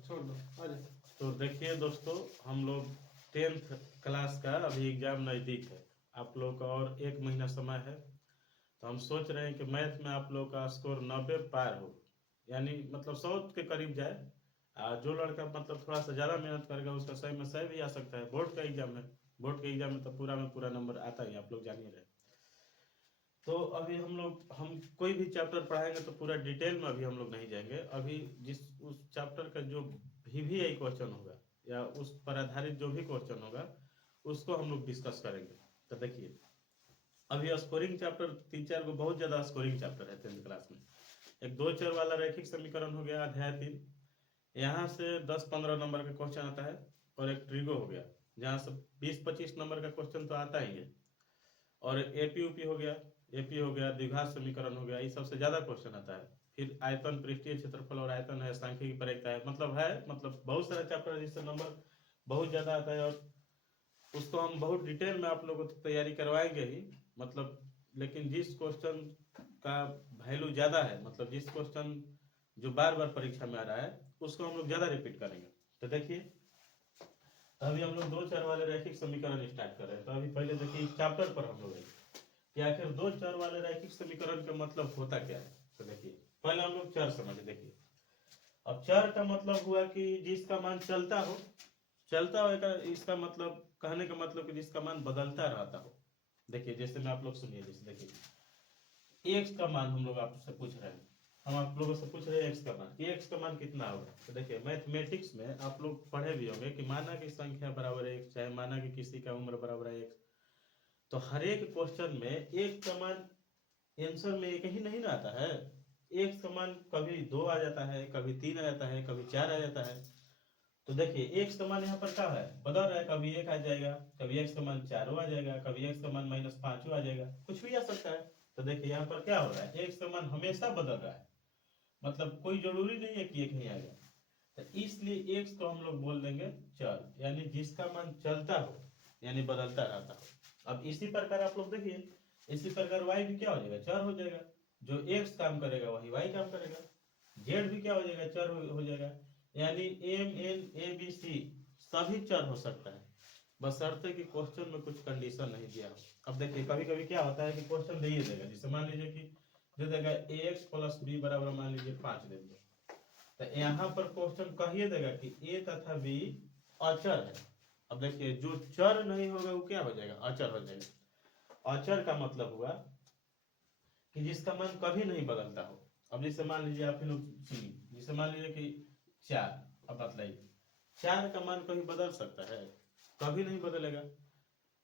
छोड़ दो अरे। तो देखिए दोस्तों, हम लोग 10th क्लास का अभी एग्जाम नज़दीक है। आप लोग का और 1 महीना समय है। तो हम सोच रहे हैं कि मैथ में आप लोग का स्कोर 90 पार हो, यानी मतलब 100 के करीब जाए। जो लड़का मतलब थोड़ा सा ज़्यादा मेहनत करेगा उसका सही में सही भी आ सकता है। बोर्ड का एग्जाम है, बोर्ड के एग्जाम में तो पूरा में पूरा नंबर आता ही, आप लोग जानिए रहे। तो अभी हम कोई भी चैप्टर पढ़ाएंगे तो पूरा डिटेल में अभी हम लोग नहीं जाएंगे। अभी जिस उस चैप्टर का जो भी आई क्वेश्चन होगा या उस पर आधारित जो भी क्वेश्चन होगा उसको हम लोग डिस्कस करेंगे। तो देखिए, अभी स्कोरिंग चैप्टर 3-4 को बहुत ज़्यादा स्कोरिंग चैप्टर है 10th क्लास में। एक 2 चर वाला रैखिक समीकरण हो गया अध्याय 3, यहाँ से 10-15 नंबर का क्वेश्चन आता है। और एक ट्रिगो हो गया जहाँ से 20-25 नंबर का क्वेश्चन तो आता ही है। और एपी यूपी हो गया, एपी हो गया, द्विघात समीकरण हो गया, ये सबसे ज़्यादा क्वेश्चन आता है। फिर आयतन, पृष्ठीय क्षेत्रफल और आयतन है, सांख्यिकी परिरेखता है, मतलब बहुत सारा चैप्टर है जिससे नंबर बहुत ज़्यादा आता है। और उसको हम बहुत डिटेल में आप लोगों को तैयारी करवाएंगे ही, मतलब लेकिन जिस क्वेश्चन का वैल्यू ज़्यादा है, मतलब जिस क्वेश्चन जो बार बार परीक्षा में आ रहा है उसको हम लोग ज़्यादा रिपीट करेंगे। तो देखिए, तो अभी हम लोग 2 चर वाले रैखिक समीकरण स्टार्ट कर रहे हैं। तो अभी पहले देखिए इस चैप्टर पर हम लोग आएंगे कि आखिर 2 चर वाले रैखिक समीकरण का मतलब होता क्या है। तो देखिए, पहले हम लोग चर समझे। देखिए, अब चर का मतलब हुआ कि जिसका मान चलता हो, चलता होगा, इसका मतलब कहने का मतलब कि जिसका मान बदलता रहता हो। देखिए, जैसे मैं आप लोग सुनिए, जैसे देखिए एक्स का मान हम लोग आपसे पूछ रहे हैं, हम आप लोगों से पूछ रहे हैं एक्स का मान, कि एक्स का मान कितना होगा। तो देखिए, मैथमेटिक्स में आप लोग पढ़े भी होंगे कि माना की संख्या बराबर है एक्स, चाहे माना कि किसी का उम्र बराबर है एक्स। तो हर एक क्वेश्चन में एक का मान आंसर में एक ही नहीं ना आता है। एक का मान कभी 2 आ जाता है, कभी 3 आ जाता है, कभी 4 आ जाता है। तो देखिए, एक्स का मान यहाँ पर क्या है, बदल रहा है। कभी 1 आ जाएगा, कभी एक्स का मान 4 आ जाएगा, कभी एक्स का मान -5 आ जाएगा, कुछ भी आ सकता है। तो देखिए यहाँ पर क्या हो रहा है, एक्स का मान हमेशा बदल रहा है, मतलब कोई जरूरी नहीं है कि एक ही आएगा। तो इसलिए एक्स को हम लोग बोल देंगे चर, यानी जिसका मान चलता हो, यानी बदलता रहता हो। अब इसी प्रकार आप लोग देखिए, इसी प्रकार वाई भी क्या हो जाएगा, चर हो जाएगा। जो एक्स काम करेगा वही वाई काम करेगा। जेड भी क्या हो जाएगा, चर हो जाएगा। यानी M N A B C सभी चर हो सकता है, बशर्ते कि क्वेश्चन में कुछ कंडीशन नहीं दिया हो। अब देखिए, कभी कभी क्या होता है कि क्वेश्चन दे ही देगा, जैसे मान लीजिए कि दे देगा ax + b बराबर मान लीजिए 5 दे दिया। तो यहाँ पर क्वेश्चन कहिए देगा कि ए तथा बी अचर है। अब देखिए, जो चर नहीं होगा वो क्या हो जाएगा, अचर हो जाएगा। अचर का मतलब हुआ कि जिसका मान कभी नहीं बदलता हो। अब जैसे मान लीजिए आप लोग सुनिए, जैसे मान लीजिए कि 4, अब बतलाइए 4 का मान कभी बदल सकता है, कभी नहीं बदलेगा।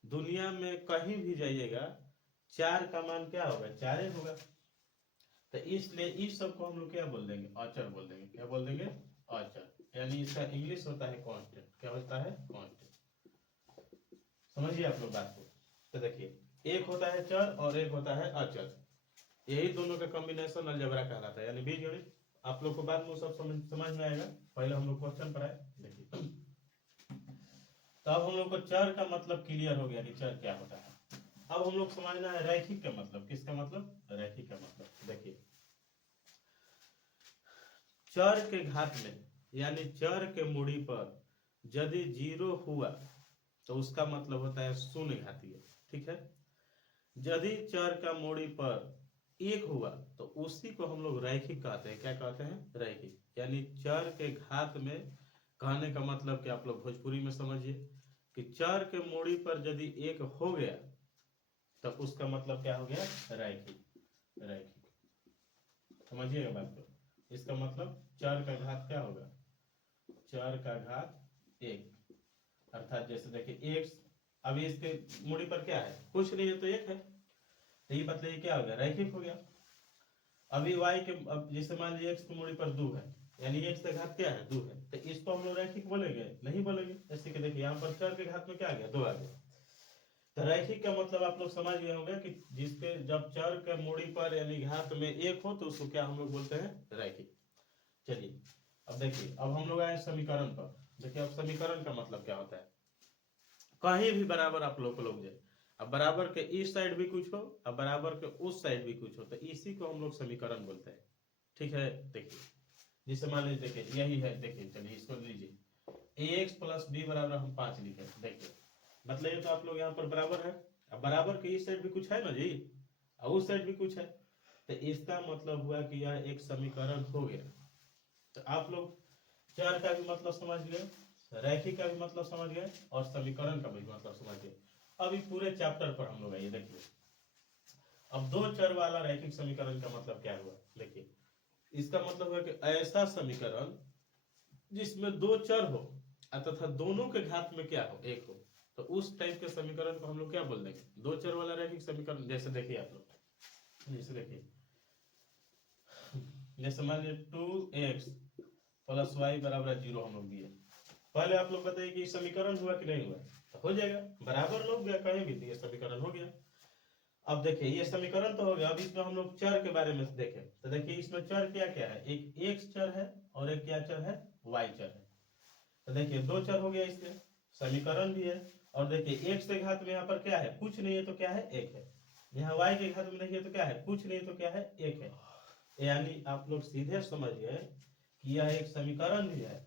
दुनिया में कहीं भी जाइएगा 4 का मान क्या होगा, 4 ही होगा। तो इसलिए इस सब को हम लोग क्या बोल देंगे, अचर बोल देंगे। क्या बोल देंगे, अचर। यानी इसका इंग्लिश होता है कांस्टेंट। क्या होता है, कांस्टेंट। समझिए आप लोग बात को। तो देखिए, एक होता है चर और एक होता है अचर, यही दोनों का कॉम्बिनेशन अलजेब्रा कहलाता है, यानी बीजगणित। आप लोग को बाद में सब समझ में आएगा, पहले हम लोग क्वेश्चन पर आए। देखिए, तो अब हम लोग को चर का मतलब क्लियर हो गया कि चर क्या होता है। अब हम लोग समझना है रैखिक का मतलब। किसका मतलब, रैखिक का मतलब। देखिए, चर के घात में, यानी चर के मूड़ी पर यदि 0 हुआ तो उसका मतलब होता है शून्य घातीय। ठीक है। यदि चर का मूड़ी पर 1 हुआ तो उसी को हम लोग रैखिक कहते हैं। क्या कहते हैं, रैखिक। यानी चर के घात में कहने का मतलब कि आप लोग भोजपुरी में समझिए कि चर के मूड़ी पर यदि 1 हो गया तो उसका मतलब क्या हो गया, रैखिक। रैखिक, समझिएगा बात को। इसका मतलब चर का घात क्या होगा, चर का घात 1, अर्थात जैसे देखिए एक्स, अभी इसके मूड़ी पर क्या है, कुछ नहीं है तो 1 है। तो ये बताइए क्या हो गया, रैखिक हो गया। अभी y के, अब जैसे मान लीजिए x की मूड़ी पर 2 है, यानी x का घात क्या है, 2 है। तो इसको हम लोग रैखिक बोलेंगे, नहीं बोलेंगे। जैसे कि देखिए यहाँ पर चर के घात में क्या आ गया, 2 आ गया। तो रैखिक का मतलब आप लोग समझ गए होंगे कि जिसके जब चर के मूड़ी पर यानी घात में 1 हो तो उसको क्या हम लोग बोलते हैं, रैखिक। चलिए, अब देखिए, अब हम लोग आए समीकरण पर। देखिए, अब समीकरण का मतलब क्या होता है, कहीं भी बराबर आप लोग जाए, अब बराबर के इस साइड भी कुछ हो, अब बराबर के उस साइड भी कुछ हो, तो इसी को हम लोग समीकरण बोलते हैं। ठीक है। देखिए, जिसे मान लीजिए देखिए यही है, देखिए चलिए इसको लीजिए ax प्लस b बराबर हम 5 लिखे, देखिए मतलब ये तो आप लोग यहाँ पर बराबर है, अब बराबर के इस साइड भी कुछ है ना जी, और उस साइड भी कुछ है, तो इसका मतलब हुआ कि यह एक समीकरण हो गया। तो आप लोग चर का भी मतलब समझ गए, रैखिक का भी मतलब समझ गए, और समीकरण का भी मतलब समझ गए। अभी पूरे चैप्टर पर हम लोग आइए देखिए, अब दो चर वाला रैखिक समीकरण का मतलब क्या हुआ, देखिए इसका मतलब है कि ऐसा समीकरण जिसमें दो चर हो तथा दोनों के घात में क्या हो, एक हो, तो उस टाइप के समीकरण को हम लोग क्या बोल देंगे, दो चर वाला रैखिक समीकरण। जैसे देखिए आप लोग, जैसे देखिए, जैसे मान लीजिए 2x प्लस वाई बराबर 0 हम लोग दिए, पहले आप लोग बताइए कि समीकरण हुआ कि नहीं हुआ, तो हो जाएगा, बराबर लोग गया कहीं भी, तो ये समीकरण हो गया। अब देखिए ये समीकरण तो हो गया, अब इसमें हम लोग चर के बारे में देखें, तो देखिए इसमें चर क्या क्या है, एक x चर है और एक क्या चर है, y चर है। तो देखिए दो चर हो गया, इसमें समीकरण भी है, और देखिए x के घात में यहाँ पर क्या है, कुछ नहीं है तो क्या है, एक है। यहाँ y के घात में देखिए तो क्या है, कुछ नहीं तो क्या है, एक है। यानी आप लोग सीधे समझ गए कि यह एक समीकरण भी है,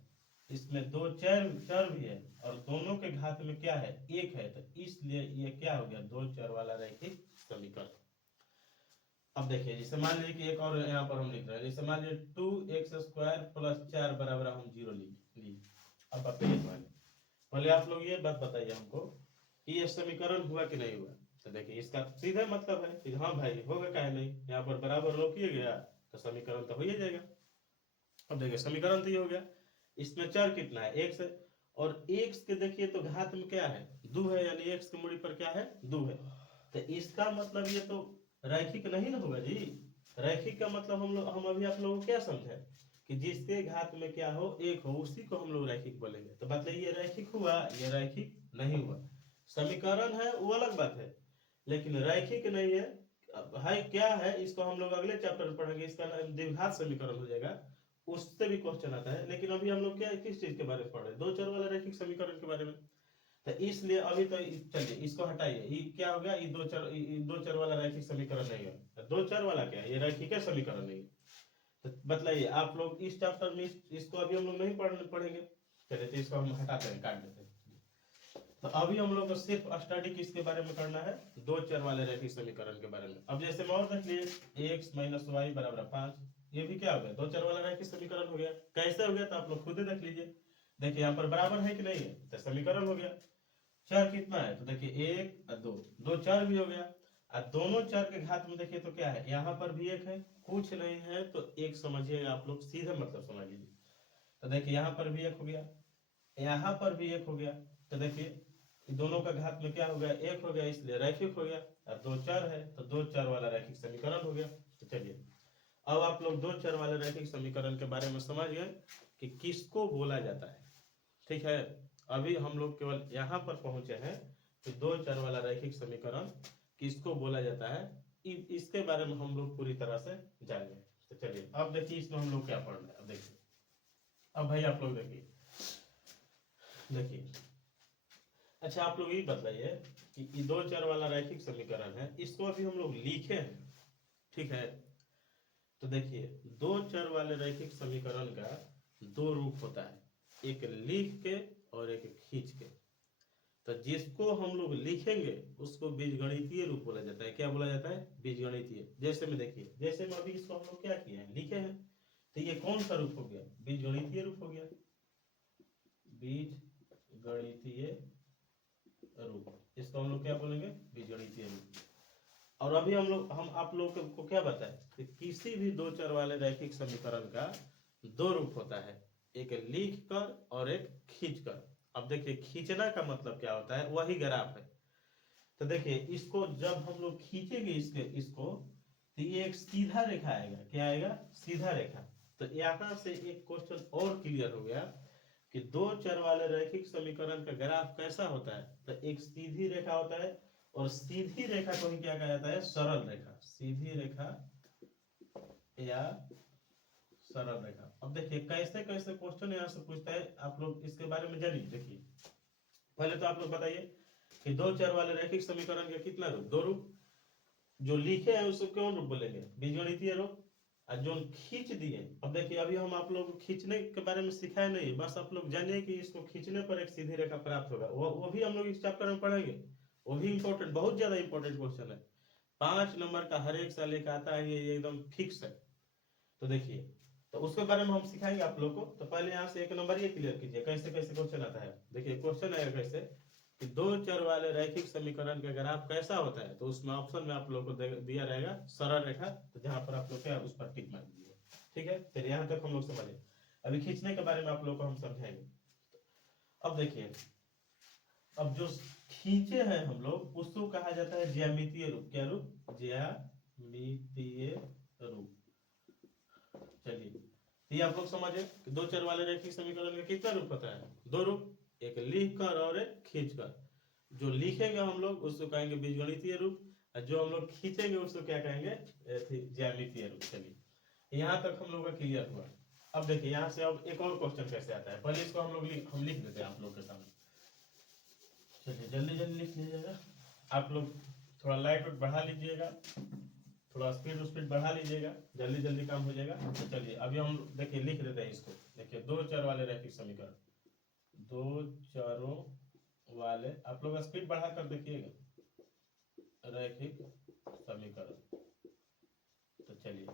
इसमें दो चर चर भी है, और दोनों के घात में क्या है, एक है, तो इसलिए ये क्या हो गया, दो चर वाला रैखिक समीकरण। अब देखिए जैसे मान लीजिए कि एक और यहाँ पर हम लिख रहे हैं, जैसे मान लीजिए 2x² प्लस 4 बराबर हम 0 लीजिए। अब बताइए, पहले आप लोग ये बात बताइए हमको कि ये समीकरण हुआ कि नहीं हुआ। तो देखिए इसका सीधा मतलब है कि हाँ भाई होगा, क्या नहीं, यहाँ पर बराबर लो किए गया तो समीकरण तो हो ही जाएगा। अब देखिए समीकरण तो ये हो गया, इसमें चर कितना है, x है, और x के देखिए तो घात में क्या है, 2 है, यानी x की मूड़ी पर क्या है, 2 है। तो इसका मतलब ये तो रैखिक नहीं ना होगा जी। रैखिक का मतलब हम अभी आप लोगों को क्या समझे कि जिसके घात में क्या हो, एक हो, उसी को हम लोग रैखिक बोलेंगे। तो बताइए ये रैखिक हुआ, ये रैखिक नहीं हुआ। समीकरण है वो अलग बात है, लेकिन रैखिक नहीं है। है क्या है, इसको हम लोग अगले चैप्टर में पढ़ेंगे, इसका नाम द्विघात समीकरण हो जाएगा, उससे भी क्वेश्चन आता है। लेकिन अभी हम लोग क्या किस चीज के बारे में पढ़ रहे हैं, दो चर वाला रैखिक समीकरण के बारे में। तो इसलिए अभी तो चलिए इसको हटाइए, ये क्या हो गया, ये दो चर वाला रैखिक समीकरण नहीं है। दो चर वाला क्या है, ये रैखिक समीकरण नहीं है। तो बतलाइए आप लोग इस चैप्टर में इसको अभी हम लोग नहीं पढ़ेंगे। चलिए तो इसको हम हटाते हैं, काट देते हैं। तो अभी हम लोग को सिर्फ स्टडी किसके बारे में करना है, दो चर वाले रैखिक समीकरण के बारे में। अब जैसे मैं और देख लीजिए, x माइनस वाई बराबर 5, ये भी क्या हो गया, दो चर वाला रैखिक समीकरण हो गया। कैसे हो गया तो आप लोग खुद ही देख लीजिए, देखिए यहाँ पर बराबर है कि नहीं है, तो समीकरण हो गया। चर कितना है, तो देखिए एक और दो, दो चर भी हो गया, और दोनों चर के घात में देखिए तो क्या है, यहाँ पर भी एक है, कुछ नहीं है तो एक समझिएगा आप लोग, सीधे मतलब समझ लीजिए। तो देखिए यहाँ पर भी एक हो गया, यहाँ पर भी एक हो गया, तो देखिए दोनों का घात में क्या हो गया, एक हो गया, इसलिए रैखिक हो गया। और दो चर है तो दो चर वाला रैखिक समीकरण हो गया। तो चलिए अब आप लोग दो चर वाले रैखिक समीकरण के बारे में समझ गए कि किसको बोला जाता है। ठीक है, अभी हम लोग केवल यहाँ पर पहुंचे हैं कि दो चर वाला रैखिक समीकरण किसको बोला जाता है, इसके बारे में हम लोग पूरी तरह से जान गए। तो चलिए अब देखिए इसमें हम लोग क्या पढ़ना है। अब देखिए, अब भाई आप लोग देखिए, अच्छा आप लोग ये बताइए कि ये दो चर वाला रैखिक समीकरण है, इसको अभी हम लोग लिखे हैं, ठीक है। तो देखिए दो चर वाले रैखिक समीकरण का दो रूप होता है, एक लिख के और एक खींच के। तो जिसको हम लोग लिखेंगे उसको बीजगणितीय रूप बोला जाता है। क्या बोला जाता है, बीजगणितीय। जैसे में देखिए, जैसे में अभी इसको हम लोग क्या किए हैं, लिखे हैं, तो ये कौन सा रूप हो गया, बीजगणितीय रूप हो गया, बीजगणितीय रूप। इसको हम लोग क्या बोलेंगे, बीजगणितीय रूप। और अभी हम आप लोग को क्या बताएं कि किसी भी दो चर वाले रैखिक समीकरण का दो रूप होता है, एक लिख कर और एक खींच कर। अब देखिए खींचना का मतलब क्या होता है, वही ग्राफ है। तो देखिए इसको जब हम लोग खींचेंगे इसको तो ये एक सीधा रेखा आएगा, क्या आएगा, सीधा रेखा। तो यहाँ से एक क्वेश्चन और क्लियर हो गया कि दो चर वाले रैखिक समीकरण का ग्राफ कैसा होता है, तो एक सीधी रेखा होता है, और सीधी रेखा को ही क्या कहा जाता है, सरल रेखा, सीधी रेखा या सरल रेखा। अब देखिए कैसे कैसे क्वेश्चन यहाँ से पूछता है, आप लोग इसके बारे में जानिए। देखिए पहले तो आप लोग बताइए कि दो चर वाले रैखिक समीकरण का कितना रूप, दो रूप। जो लिखे हैं उसको क्यों रूप बोलेंगे, बीजगणितीय रूप। और जो खींच दिए, अब देखिए अभी हम आप लोग को खींचने के बारे में सिखाए नहीं, बस आप लोग जानिए कि इसको खींचने पर एक सीधी रेखा प्राप्त होगा, वो भी हम लोग इस चैप्टर में पढ़ेंगे। वो भी इम्पोर्टेंट, बहुत ज्यादा इंपॉर्टेंट क्वेश्चन है। 5 नंबर का हर एक साल एक आता है, ये एकदम फिक्स है। तो देखिए, तो उसके बारे में हम सिखाएंगे आप लोग को। तो पहले यहाँ से 1 नंबर ये क्लियर कीजिए, कैसे कैसे क्वेश्चन आता है। देखिए क्वेश्चन आएगा कैसे कि 2 चर वाले रैखिक समीकरण का ग्राफ कैसा होता है, तो उसमें ऑप्शन में आप लोग को दिया रहेगा सरल रेखा, तो जहां पर आप लोग क्या उस पर टिक मार दीजिए। ठीक है, चलिए यहाँ तक हम लोग समझे। अभी खींचने के बारे में आप लोग को हम समझाएंगे। अब देखिए, अब जो खींचे हैं हम लोग उसको कहा जाता है ज्यामितीय रूप। क्या रूप? ज्यामितीय रूप। चलिए, ये आप लोग समझे कि 2 चर वाले रैखिक समीकरण का कितना रूप होता है? 2 रूप, एक लिख कर और एक खींच कर। जो लिखेंगे हम लोग उसको कहेंगे बीजगणितीय रूप, और जो हम लोग खींचेंगे उसको क्या कहेंगे? ज्यामितीय रूप। चलिए, यहाँ तक हम लोग का क्लियर हुआ। अब देखिए यहाँ से अब एक और क्वेश्चन कैसे आता है, पहले इसको हम लिख देते हैं आप लोग के सामने। चलिए जल्दी जल्दी लिख लीजिएगा आप लोग, थोड़ा लाइट वेट बढ़ा लीजिएगा, थोड़ा स्पीड बढ़ा लीजिएगा, जल्दी जल्दी काम हो जाएगा। तो चलिए अभी हम देखिए लिख देते हैं इसको। देखिए 2 चर वाले रैखिक समीकरण, 2 चरों वाले, आप लोग स्पीड बढ़ा कर देखिएगा, रैखिक समीकरण। तो चलिए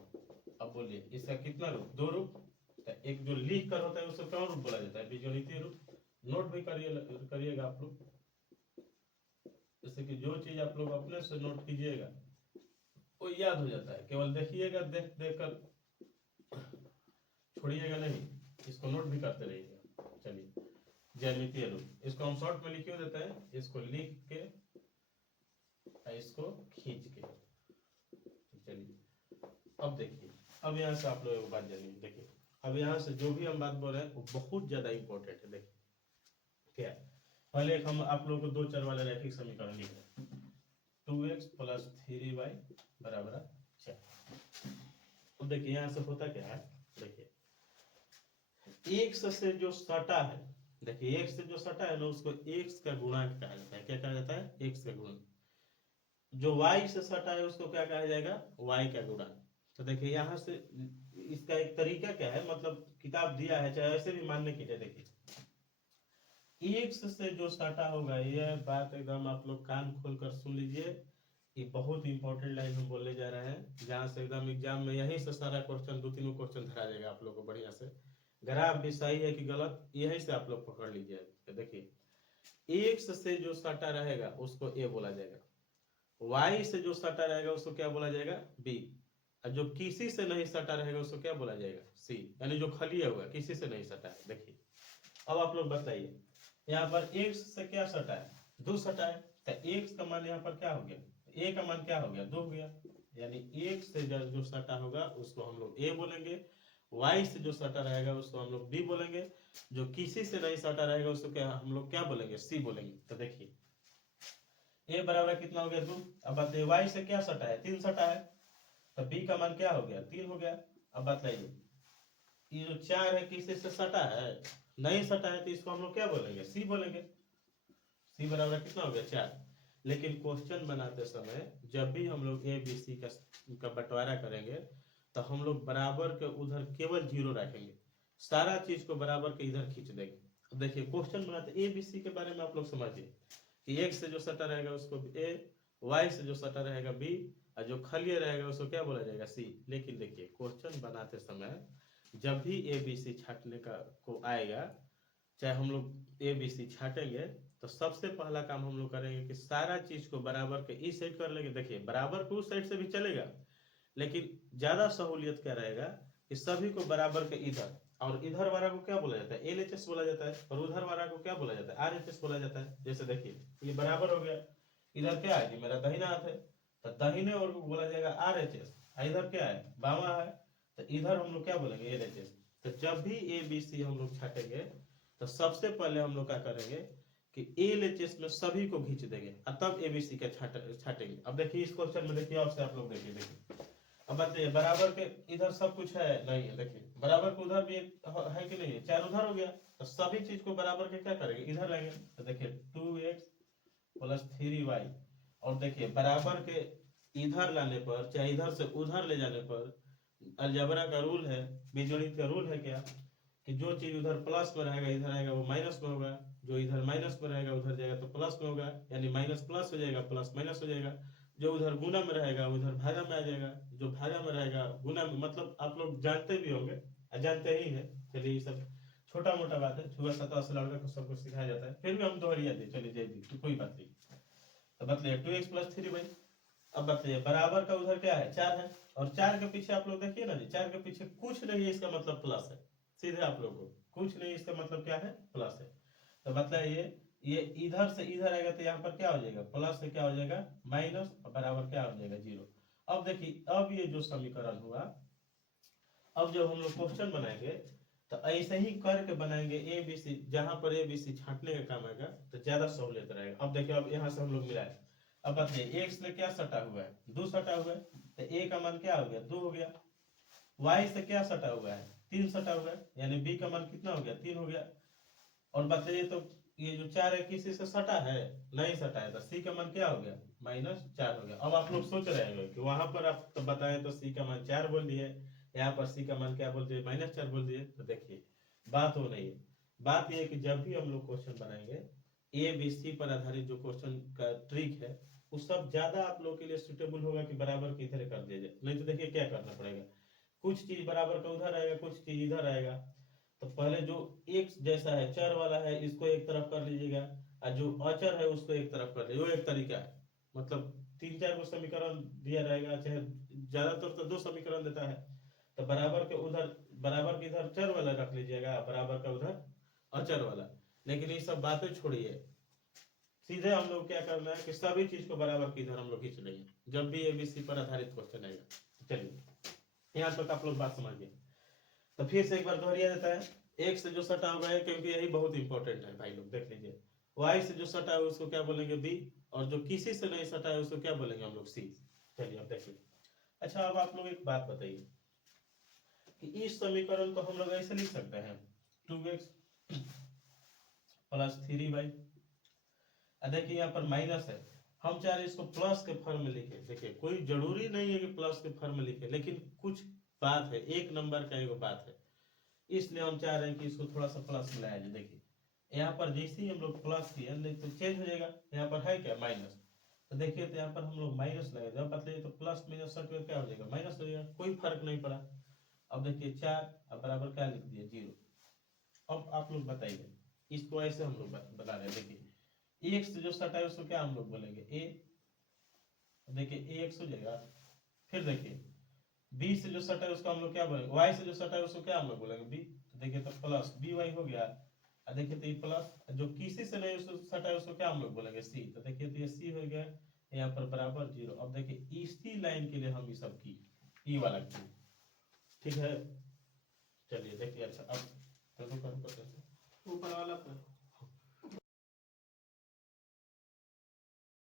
अब बोलिए इसका कितना रूप? 2 रूप। तो एक जो लिख कर होता है उसको कौन रूप बोला जाता है? बीजगणितीय रूप। नोट भी करिएगा आप लोग, जैसे कि जो चीज आप लोग अपने से नोट कीजिएगा वो याद हो जाता है, केवल देखिएगा, देख देख कर छोड़िएगा नहीं, इसको नोट भी करते रहिएगा। चलिए, ज्यामितीय रूप, इसको हम शॉर्ट में लिख देते हैं, इसको लिख के इसको खींच के। चलिए अब देखिए, अब यहाँ से आप लोग एक बात जानिए। देखिए अब यहाँ से जो भी हम बात बोल रहे हैं वो बहुत ज्यादा इंपॉर्टेंट है। देखिए क्या है, पहले हम आप लोग को 2 चर वाले रैखिक समीकरण लिख रहे हैं। 2x + 3y बराबर 4। तो देखिए यहाँ से होता क्या है, देखिए x से जो सटा है, देखिए x से जो सटा है ना उसको x का गुणांक कहा जाता है। क्या कहा जाता है? x का गुणांक। जो y से सटा है उसको क्या कहा जाएगा? y का गुणांक। तो देखिए यहाँ से इसका एक तरीका क्या है, मतलब किताब दिया है चाहे ऐसे भी मानने के लिए। देखिए x से जो सटा होगा, यह बात एकदम आप लोग कान खोल कर सुन लीजिए, ये बहुत इंपॉर्टेंट लाइन हम बोलने जा रहे हैं, जहां से एकदम एग्जाम में यहीं से सारा क्वेश्चन 2-3 क्वेश्चन धरा जाएगा आप लोग को बढ़िया से। ग्राफ भी सही है कि गलत, यहीं से आप लोग पकड़ लीजिए। तो देखिए x से जो सटा रहेगा उसको a बोला जाएगा, y से जो सटा रहेगा उसको क्या बोला जाएगा? b, और जो किसी से नहीं सटा रहेगा उसको क्या बोला जाएगा? c, यानी जो खलिया हुआ किसी से नहीं सटा है। देखिए अब आप लोग बताइए, यहाँ पर x से क्या सटा है? 2 सटा है, तो x का मान यहाँ पर क्या हो गया? a का मान क्या हो गया? 2 हो गया। यानी x से जो सटा होगा उसको हम लोग a बोलेंगे, y से जो सटा रहेगा उसको हम लोग b बोलेंगे, जो किसी से नहीं सटा रहेगा उसको क्या हम लोग क्या बोलेंगे? c बोलेंगे। तो देखिए a बराबर कितना हो गया? 2। अब बताइए y से क्या सटा है? 3 सटा है, तो b का मान क्या हो गया? 3 हो गया। अब बताइए ये जो 4 है किसी से सटा है? नहीं सटा है, तो इसको हम लोग क्या बोलेंगे? सी बोलेंगे। सी बराबर कितना हो गया? 4। लेकिन क्वेश्चन बनाते समय जब भी हम लोग ए बी सी का बंटवारा करेंगे तो हम लोग बराबर के उधर केवल 0 रखेंगे, सारा चीज को बराबर के इधर खींच देंगे। अब देखिए क्वेश्चन बनाते ए बी सी के बारे में आप लोग समझिए कि x से जो सटा रहेगा उसको a, y से जो सटा रहेगा b, और जो खलिया रहेगा उसको क्या बोला जाएगा? c। लेकिन देखिए क्वेश्चन बनाते समय जब भी ए बी सी छाटने का को आएगा, चाहे हम लोग ए बी सी छाटेंगे, तो सबसे पहला काम हम लोग करेंगे कि सारा चीज को बराबर के इस साइड कर लेंगे। देखिए बराबर को उस साइड से भी चलेगा, लेकिन ज्यादा सहूलियत क्या रहेगा कि सभी को बराबर के इधर, और इधर वाला को क्या बोला जाता है? LHS बोला जाता है, और उधर वाला को क्या बोला जाता है? RHS बोला जाता है। जैसे देखिए ये बराबर हो गया, इधर क्या है? मेरा दाहिना हाथ है, तो दाहिने ओर को बोला जाएगा RHS, इधर क्या है? बामा है, तो इधर हम लोग क्या बोलेंगे? LHS। तो जब भी ए बी सी हम लोग छाटेंगे तो सबसे पहले हम लोग क्या करेंगे कि LHS में सभी को खींच देंगे और तब ABC का छाटेंगे। अब देखिए इस क्वेश्चन में देखिए आपसे आप लोग देखिए अब बताइए बराबर के इधर सब कुछ है? नहीं है। देखिए बराबर को उधर भी है कि नहीं है? 4 उधर हो गया, तो सभी चीज को बराबर के क्या करेंगे? इधर लाएंगे। तो देखिए 2x + 3y, और देखिए बराबर के इधर लाने पर चाहे इधर से उधर ले जाने पर अलजेब्रा का रूल है, बीजगणित का रूल है क्या, कि जो चीज उधर प्लस में रहेगा इधर आएगा वो माइनस में होगा, जो इधर माइनस में रहेगा उधर जाएगा तो प्लस में होगा, यानी माइनस प्लस हो जाएगा, प्लस माइनस हो जाएगा। जो उधर गुना में रहेगा उधर भागा में आ जाएगा, जो भागा में रहेगा गुना में, मतलब आप लोग जानते भी होंगे, जानते ही है। चलिए ये सब छोटा मोटा बात है, छुआ सतह से लड़का को सबको सिखाया जाता है, फिर भी हम दोहरिया दे, चलिए दे दी तो कोई बात नहीं। तो बतलाइए 2x + 3y। अब बताइए बराबर का उधर क्या है, 4 है, और 4 के पीछे आप लोग देखिए ना जी, 4 के पीछे कुछ नहीं है, इसका मतलब प्लस है। सीधे आप लोग को कुछ नहीं, इसका मतलब क्या है, प्लस है। तो बताइए ये इधर से इधर आएगा तो यहाँ पर क्या हो जाएगा, प्लस से क्या हो जाएगा माइनस, और बराबर क्या हो जाएगा 0। अब देखिए अब ये जो समीकरण हुआ, अब जब हम लोग क्वेश्चन बनाएंगे तो ऐसे ही करके बनाएंगे, ए बी सी, जहां पर ए बी सी छांटने का काम आएगा तो ज्यादा सहूलियत रहेगा। अब देखिए अब यहाँ से हम लोग मिलाए, अब बताइए एक्स में क्या सटा हुआ है, 2 सटा हुआ है, तो ए का मान क्या हो गया 2 हो गया। वाई से क्या सटा हुआ है 3 सटा हुआ है, यानी बी का मान कितना हो गया 3 हो गया। और बताइए तो ये जो 4 है किसी से सटा है, नहीं सटा है, तो सी का मान क्या हो गया -4 हो गया। अब आप लोग सोच रहे होंगे कि वहां पर आप तो बताएं तो सी का मान 4 बोल दिए, यहाँ पर सी का मान क्या बोल दिए -4 बोल दिए। तो देखिए बात वो नहीं है, बात यह है कि जब भी हम लोग क्वेश्चन बनाएंगे ए बी सी पर आधारित जो क्वेश्चन का ट्रिक है वो सब ज्यादा आप लोग के लिए सुटेबल होगा कि बराबर की इधर कर दिया जाए। नहीं तो देखिए क्या करना पड़ेगा, कुछ चीज बराबर का उधर आएगा, कुछ चीज इधर आएगा। तो पहले जो एक जैसा है चर वाला है इसको एक तरफ कर लीजिएगा, और जो अचर है उसको एक तरफ कर लीजिए, वो एक तरीका है। मतलब 3-4 को समीकरण दिया रहेगा, चाहे ज्यादातर तो 2 समीकरण देता है, तो बराबर के उधर, बराबर के इधर चर वाला रख लीजिएगा, बराबर का उधर अचर वाला। लेकिन ये सब बातें छोड़िए, सीधे हम लोग क्या करना है कि सभी चीज को बराबर की इधर हम लोग खींच लेंगे जब भी एबीसी पर आधारित क्वेश्चन आएगा। चलिए यहाँ तक आप लोग बात समझ गए। तो फिर से एक बार दोहरिया देता है, एक से जो सटा हुआ है, क्योंकि यही बहुत इंपॉर्टेंट है भाई लोग, देख लीजिए। वाई से जो सटा है उसको क्या बोलेंगे बी, और जो किसी से नहीं सटा है उसको क्या बोलेंगे हम लोग सी। चलिए अब देखिए। अच्छा अब आप लोग एक बात बताइए कि इस समीकरण को हम लोग ऐसे लिख सकते हैं 2x + 3y। देखिए यहाँ पर माइनस है, हम चाह रहे हैं इसको प्लस के फॉर्म में लिखे। देखिए कोई जरूरी नहीं है कि प्लस के फॉर्म में लिखे, लेकिन कुछ बात है, एक नंबर का एक बात है, इसलिए हम चाह रहे हैं कि इसको थोड़ा सा प्लस मिलाया जाए। देखिए यहाँ पर जैसे ही हम लोग प्लस किए नहीं तो चेंज हो जाएगा, यहाँ पर है क्या माइनस, तो देखिए तो यहाँ पर हम लोग माइनस लगा जब बताइए तो प्लस माइनस सट क्या हो जाएगा माइनस हो जाएगा, कोई फर्क नहीं पड़ा। अब देखिए 4 अब बराबर क्या लिख दिया 0। अब आप लोग बताइए, इसको ऐसे हम लोग बता रहे हैं। देखिए एक्स जो सटा है उसको क्या हम लोग बोलेंगे ए, देखिए ए एक्स हो जाएगा। फिर देखिए बी से जो सटा है उसको हम लोग क्या बोलेंगे, वाई से जो सटा है उसको क्या हम लोग बोलेंगे बी। तो देखिए तो प्लस बी वाई हो गया। देखिए तो ये प्लस जो किसी से नहीं उसको सटा है उसको क्या हम लोग बोलेंगे सी। तो देखिए तो ये सी हो गया, यहाँ पर बराबर 0। अब देखिए इसी लाइन के लिए हम ये सब की, ई वाला की, ठीक है। चलिए देखिए अच्छा अब ऊपर वाला पर